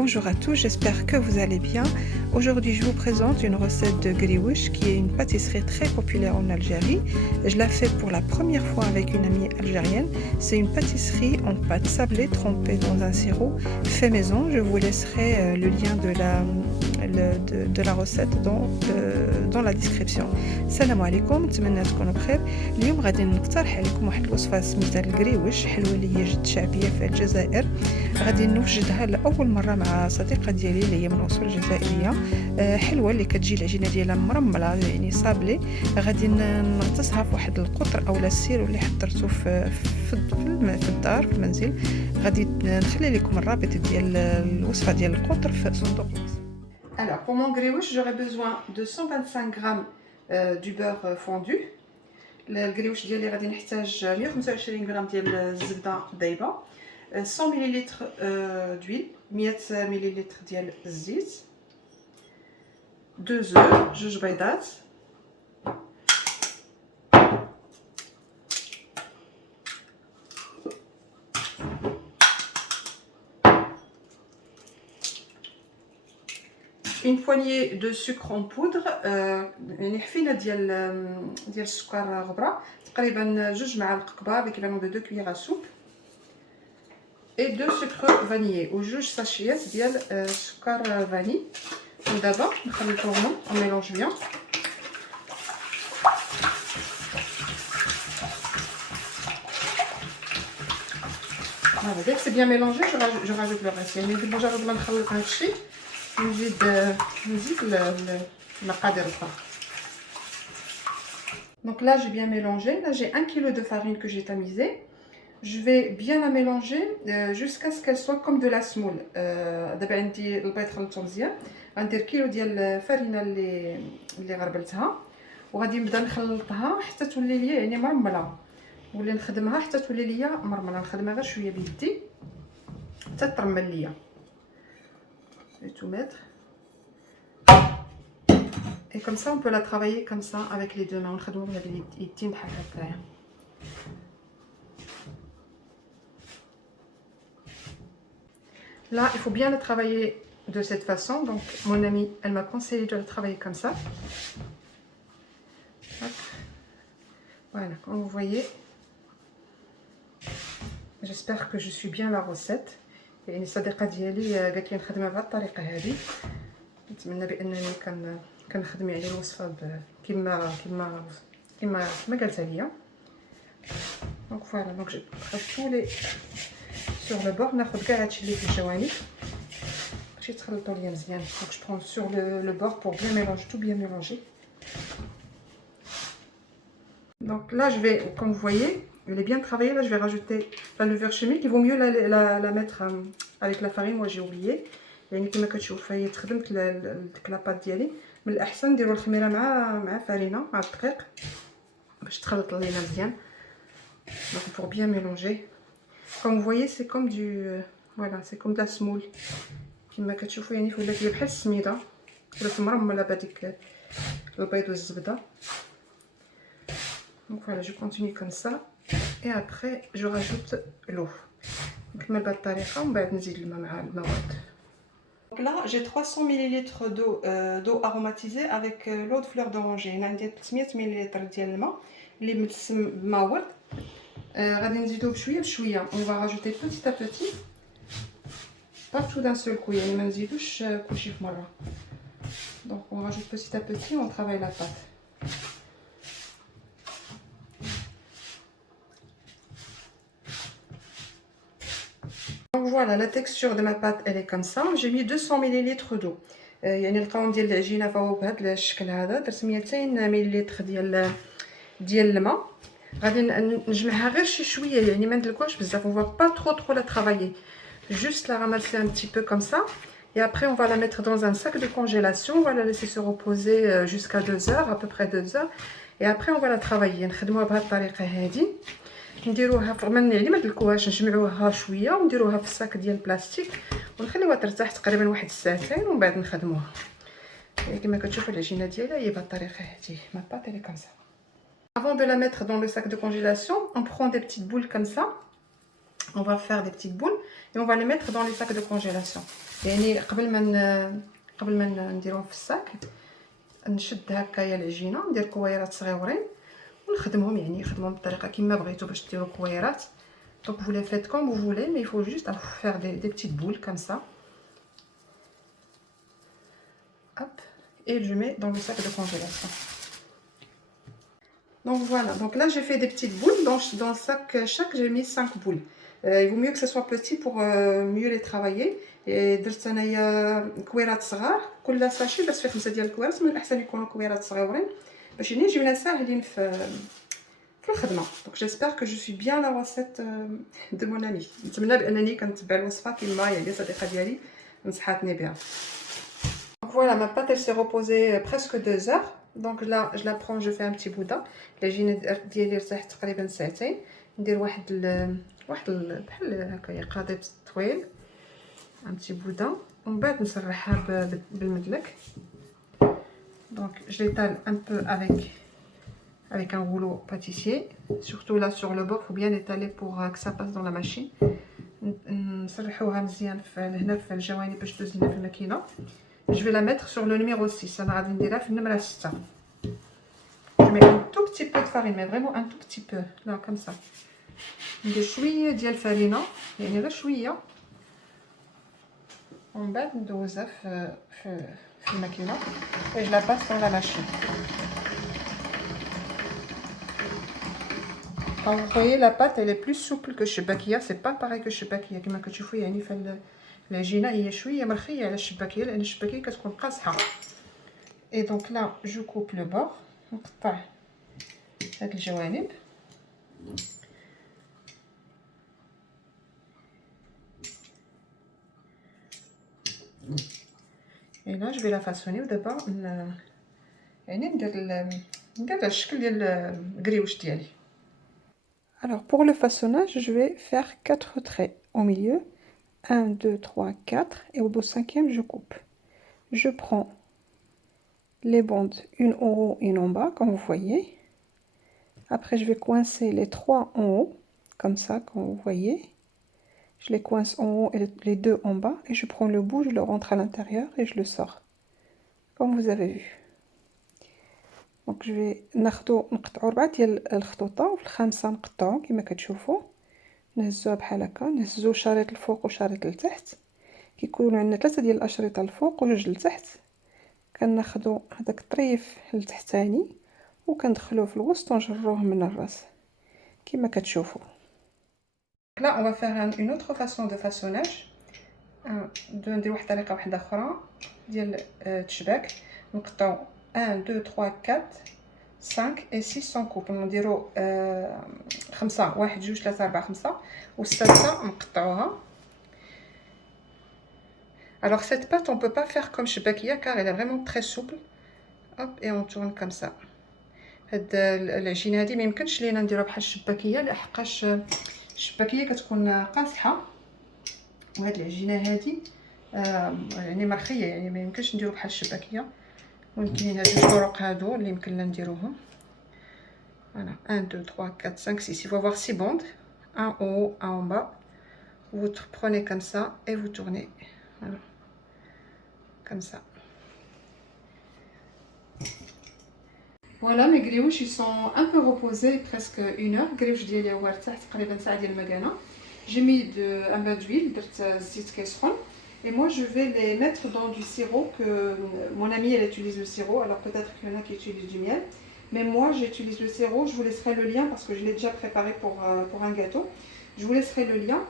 Bonjour à tous, j'espère que vous allez bien. Aujourd'hui, je vous présente une recette de griouche qui est une pâtisserie très populaire en Algérie. Je la fais pour la première fois avec une amie algérienne. C'est une pâtisserie en pâte sablée trempée dans un sirop fait maison. Je vous laisserai le lien de la recette dans la description. Salam alaikum, نتمنى تكونوا بخير. اليوم غادي نقترح عليكم واحد الوصفة سميتها الكريوش، حلوة اللي هي جد شعبية في الجزائر. غادي نوجدها لأول مرة مع صديقة ديالي اللي هي من أصول جزائرية. حلوة اللي كتجي العجينة ديالها مرملة يعني صابلي. غادي نغطسها في واحد القطر أو السيرو اللي حضرته في الدار في المنزل. غادي نخلي لكم الرابط ديال الوصفة ديال القطر في صندوق الوصف. Alors pour mon grioche, j'aurai besoin de 125 g du beurre fondu. الجريوش ديالي غادي نحتاج 125 غرام ديال الزبده ضايبه، 100 مليلتر دويل، 100 مليلتر ديال الزيت، 2 œufs، جوج بيضات، une poignée de sucre en poudre، يعني حفينه ديال السكر غبره، تقريبا 2 معالق كبار l'équivalent de 2 cuillères à soupe، et 2 sucre vanillé ou 2 sachets ديال سكر vanille. Donc d'abord نخلطوهم، on mélange bien. Voilà, dès que c'est bien mélangé, je rajoute le reste. يعني مجرد ما نخلط هذا الشيء نزيد المقادير الأخرى. Donc là j'ai bien mélangé. Là j'ai 1 kg de farine que j'ai tamisée. Je vais bien la mélanger jusqu'à ce qu'elle soit comme de la semoule. دابا عندي البيض خلطته مزيان، غندير كيلو ديال الفرينه اللي غربلتها وغادي نبدا نخلطها حتى تولي ليا يعني مرمله، ولا نخدمها حتى تولي ليا مرمله، نخدمها غير شويه بيدي حتى ترمل ليا. Tout mettre et comme ça on peut la travailler comme ça avec les deux mains. ونخدمو بهاد اليدين بحال هكايا. Là il faut bien la travailler de cette façon. Donc mon amie elle m'a conseillé de la travailler comme ça. Hop. Voilà, comme vous voyez, j'espère que je suis bien la recette. يعني الصديقه ديالي قالت لي نخدمها بهذه الطريقه هذه، نتمنى بانني كنخدم يعني الوصفه كما قالتها ليا. دونك فوالا، دونك جو tous les sur le bord. ناخذ كاع هادشي اللي في الجوانب باش يتخلطوا ليا مزيان. دونك je prends sur le bord pour bien mélanger, tout bien mélanger. Donc là je vais, comme vous voyez, elle est bien travaillée. Là je vais rajouter la levure chimique. Il vaut mieux la mettre avec la farine. Moi j'ai oublié. يعني كما كتشوفوا هي تخدمت ديك لاباط ديالي. من الاحسن نديروا الخميره مع فرينه مع الدقيق باش تخلط لينا مزيان. Donc pour bien mélanger. Comme vous voyez c'est comme du voilà, c'est comme de la semoule. كما كتشوفوا يعني ولات لي بحال السميده، ولات مرمله بهذيك البيض والزبده. Donc voilà, je continue comme ça et après je rajoute l'eau. نكمل بهذه الطريقه ومن بعد نزيد الماء مع المواد. Donc là j'ai 300 ml d'eau aromatisée avec l'eau de fleur d'oranger. هنا عندي 300 ml ديال الماء اللي متسم بماء ورد. غادي نزيدو بشويه بشويه. On va rajouter petit à petit, pas tout d'un seul coup, يعني ما نزيدوش كلشي في مره. Donc on rajoute petit à petit, on travaille la pâte. Donc voilà, la texture de ma pâte elle est comme ça. J'ai mis 200 ml d'eau. يعني القوام ديال العجينه فهو بهذا الشكل هذا. درت 200 ملل ديال الماء. غادي نجمعها غير شي شويه، يعني ما ندلكوهاش بزاف. On va pas trop la travailler, juste la ramasser un petit peu comme ça. Et après on va la mettre dans un sac de congélation. On va la laisser se reposer jusqu'à 2 heures, à peu près 2 heures. Et après on va la travailler. نخدموها بهذه الطريقه هذه، نديروها يعني ما ندلكوهاش، نجمعوها شويه ونديروها في الساك ديال البلاستيك ونخليوها ترتاح تقريبا واحد الساعتين ومن بعد نخدموها. يعني كما كتشوفوا العجينه ديالها هي بهذه الطريقه هذه. ما بات لي كم ça. Avant de la mettre dans le sac de congélation, on prend des petites boules comme ça. On va faire des petites boules et on va les mettre dans les sacs de congélation. يعني قبل ما نديروهم في الصاك نشد هكايا العجينه ندير كويرات صغيورين ونخدمهم، يعني نخدمهم بطريقه كيما بغيتو باش ديروا كويرات. Donc vous les faites comme vous voulez, mais il faut juste faire des petites boules comme ça. Hop, et je mets dans le sac de congélation. Donc voilà, donc là j'ai fait des petites boules. Dans le sac chaque j'ai mis 5 boules. Il vaut mieux que ce soit petit pour mieux les travailler. Et درت انايا كويرات صغار، كل ساشي بس فيه 5 ديال الكويرات، من الاحسن يكونوا كويرات صغيورين باش يجيونا ساهلين في الخدمه. دونك جيسبر كو جو سوي بيان لا ريسيت دو مون امي. نتمنى بانني كنتبع الوصفه كما يعني صديقه ديالي نصحاتني بها. Voilà, ma pâte elle s'est reposée presque 2 heures. Donc là je la prends, je fais un petit boudin. العجينه ديالي ارتاحت تقريبا ساعتين. ندير واحد بحال هكايا قاضب طويل، un petit boudin. ومن بعد نسرحها بالمدلك. Donc je l'étale un peu avec un rouleau pâtissier, surtout là sur le bord, faut bien l'étaler pour que ça passe dans la machine. نسرحوها مزيان هنا في الجوانب باش تدوز لنا في الماكينه. Je vais la mettre sur le numéro 6. انا غادي نديرها في النمره 6. Je mets un tout petit peu de farine, mais vraiment un tout petit peu, là comme ça. ندير شويه ديال الفرينه، يعني غير شويه، ومن بعد ندوزها في الماكينه et je la passe dans la machine. Quand vous voyez la pâte elle est plus souple que الشباكيه، c'est pas pareil que الشباكيه كما كتشوفوا، يعني في العجينه هي شويه مرخيه على الشباكيه لان الشباكيه كتكون قاصحه. et donc là je coupe le bord، نقطع هاد الجوانب. et là je vais la façonner. ودابا يعني ندير الشكل ديال الكريوش ديالي. Alors pour le façonnage, je vais faire 4 traits au milieu, 1, 2, 3, 4, et au bout 5e je coupe. Je prends les bandes, une en haut, une en bas, comme vous voyez. Après je vais coincer les 3 en haut, comme ça, comme vous voyez. Je les coince en haut et les 2 en bas, et je prends le bout, je le rentre à l'intérieur et je le sors, comme vous avez vu. Donc je vais نقطعوا 4 ديال الخطوطه، وفي الخامسه نقطعوا كما كتشوفوا، نهزوها بحال هكا، نهزوا شريط الفوق وشريط لتحت. كيكونوا عندنا 3 ديال الاشرطه الفوق وجوج لتحت، كناخذوا هذاك الطريف التحتاني وكندخلوه في الوسط ونجروه من الراس كما كتشوفوا. Là on va faire une autre façon de façonnage. ندير واحد الطريقه واحده اخرى ديال التشباك. نقطعوا 1 2 3 4 5 et 6 en coupe. نديروا 5 1 2 3 4 5 والسادسه نقطعوها. Alors cette pâte on peut pas faire comme شباكيه car elle est vraiment très souple. Hop et on tourne comme ça. هاد العجينه هذه ما يمكنش لينا نديروها بحال الشباكيه لحقاش الشباكيه كتكون قاصحه، وهاد العجينه هذه يعني مرخيه، يعني ما يمكنش نديرو بحال الشباكيه. وكاين هاد الطرق هادو اللي يمكن لنا نديروهم. Voilà, 1 2 3 4 5 6. Il faut avoir 6 bandes, un en haut, un en bas. Vous prenez comme ça et vous tournez. Voilà. Comme ça. Voilà, mes grioches ils sont un peu reposés, presque 1 heure. Grioche ديالي هو ارتاح تقريبا ساعه ديال المكانه. J'ai mis un peu d'huile, درت الزيت كيسخن. Et moi je vais les mettre dans du sirop que mon amie elle utilise le sirop, alors peut-être qu'il y en a qui utilisent du miel, mais moi j'utilise le sirop. Je vous laisserai le lien parce que je l'ai déjà préparé pour un gâteau. Je vous laisserai le lien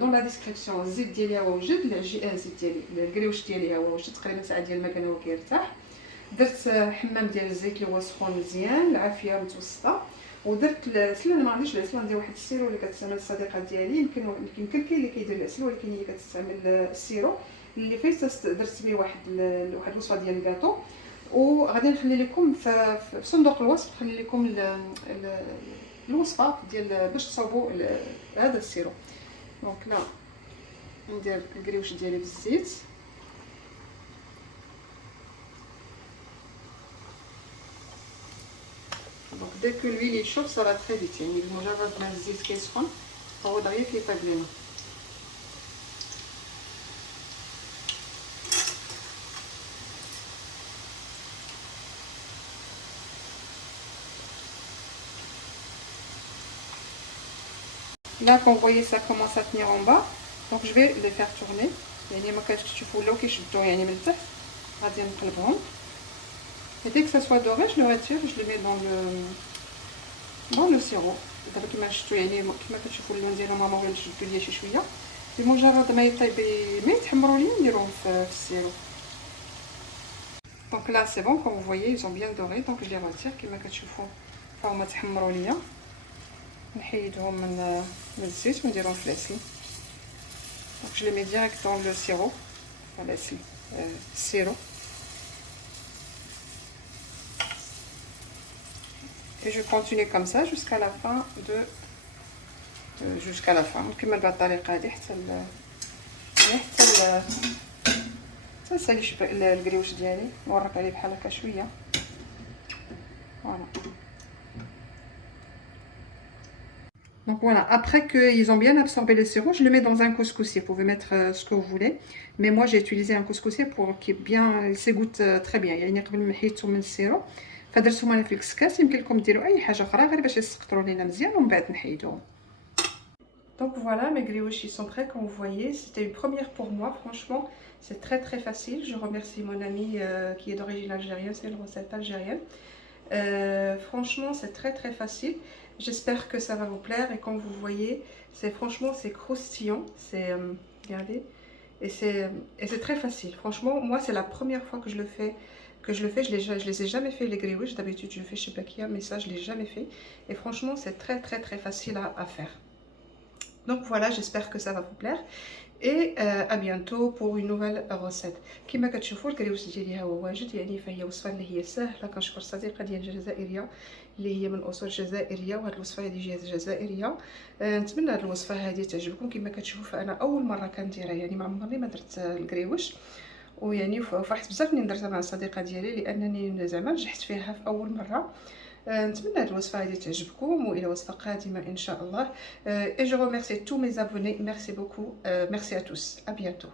dans la description. الزيت ديالي هو وجد، الزيت ديالي الكريوش ديالي هو وجد تقريبا ساعه ديال المكانه هو كيرتاح. درت حمام ديال الزيت اللي هو سخون مزيان، العافيه متوسطه، ودرت العسل. انا ما عنديش العسل، ندير واحد السيرو اللي كتستعمل الصديقه ديالي. يمكن كاين اللي كيدير العسل، ولكن هي كتستعمل السيرو اللي فيه. درت به واحد الوصفه ديال الكاطو، وغادي نخلي لكم في صندوق الوصف، نخلي لكم الوصفه ديال باش تصاوبوا هذا السيرو. دونك لا ندير الكريوش ديالي بالزيت. Donc dès que l'huile est chaude, ça va très vite. يعني بمجرد ما الزيت كيسخن هو دغيا كيطيب لنا. Là, quand vous voyez ça commence à tenir en bas, donc je vais les faire tourner. يعني ما كتشوفوا ولاو كيشدوا يعني من التحت غادي نقلبهم. Et dès que ça soit doré, je le retire, je le mets dans le sirop. دابا كما شفتوا يعني كما كتشوفوا اللون ديالهم هما غير نشدوا ليا شي شويه. بمجرد ما يتحمروا ليا نديرهم في السيرو. Donc là c'est bon, comme vous voyez ils ont bien doré, donc je les retire كما كتشوفوا فهما تحمروا ليا. نحيدهم من الزيت ونديرهم في العسل. Donc je les mets direct dans le sirop, enfin l'عسل, sirop. Et je continue comme ça jusqu'à la fin jusqu'à la fin. كما بالطريقه هذه حتى نسالي الكريوش ديالي نورك عليه بحال هكا شويه. Voilà. Donc voilà, après qu'ils ont bien absorbé le sirop, je le mets dans un couscoussier. Vous pouvez mettre ce que vous voulez. Mais moi, j'ai utilisé un couscoussier pour qu'il s'égoutte très bien. يعني قبل ما نحيدو من السيرو فدرتهم انا في الكسكاس. يمكن لكم ديروا اي حاجه اخرى غير باش يسقطروا لينا مزيان ومن بعد نحيدوهم. Donc voilà, mes grioches ils sont prêts comme vous voyez. C'était une première pour moi, franchement. C'est très très facile. Je remercie mon ami qui est d'origine algérienne. C'est une recette algérienne. Franchement c'est très très facile. J'espère que ça va vous plaire. Et comme vous voyez, franchement c'est croustillant. Regardez. Et c'est très facile. Franchement, moi c'est la première fois que je le fais. Je les ai jamais fait les grioches. D'habitude je le fais chez Pakia, mais ça je l'ai jamais fait. Et franchement c'est très très très facile à faire. Donc voilà, j'espère que ça va vous plaire. Et à bientôt pour une nouvelle recette. كما كتشوفوا الكريوس ديالي ها هو واجد، يعني فهي وصفه اللي هي سهله. كنشكر صديقه ديال الجزائريه اللي هي من اصول جزائريه، وهاد الوصفه هذه جهه جزائريه. نتمنى هاد الوصفه هذه تعجبكم. كما كتشوفوا فانا اول مره كنديرها، يعني ما عمرني ما درت الكريوش، ويعني فرحت بزاف ملي درتها مع الصديقه ديالي لانني زعما نجحت فيها في اول مره. نتمنى هاد الوصفه هذه تعجبكم والى وصفه قادمه ان شاء الله. Et je remercie tous mes abonnés. Merci beaucoup. Merci à tous. À bientôt.